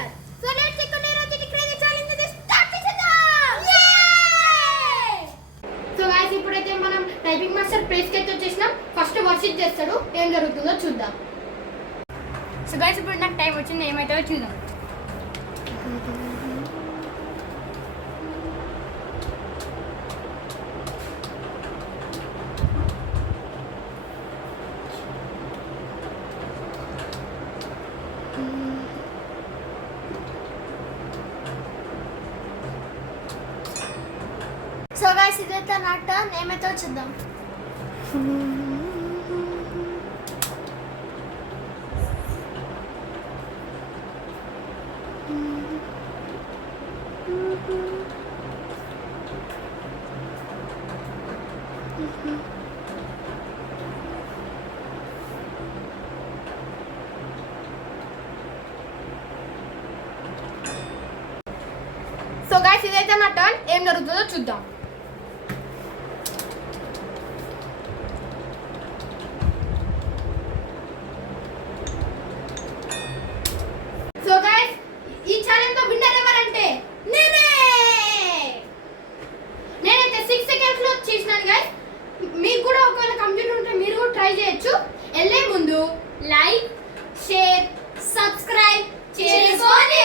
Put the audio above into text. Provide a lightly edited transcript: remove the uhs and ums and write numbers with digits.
Winner. So let's check ఈ రోజు crazy challenge ని స్టార్ట్ చేద్దాం. సో గైస్ ఇప్పుడైతే మనం టైపింగ్ మాస్టర్ ప్లేస్ కి అయితే వచ్చేసినాం. ఫస్ట్ వర్షిప్ చేస్తాడు, ఏం జరుగుతుందో చూద్దాం. సో గైస్ ఇప్పుడు నాకు టైం వచ్చింది, ఏమైతే చూద్దాం. సో గైస్ ఇదైతే నా టర్న్, ఏమైతే చూద్దాం. సో గైస్ ఇదైతే నా టర్న్, ఏం జరుగుతుందో చూద్దాం. సో గైస్ ఈ ఛాలెంజ్ లో విన్నర్ ఎవరంటే నేనైతే 6 సెకండ్స్ లో చేసినాను గైస్. మీకు కూడా ఒకవేళ కంప్యూటర్ ఉంటే మీరు కూడా ట్రై చేయొచ్చు. వెళ్ళే ముందు లైక్, షేర్, సబ్స్క్రైబ్ చేసుకొని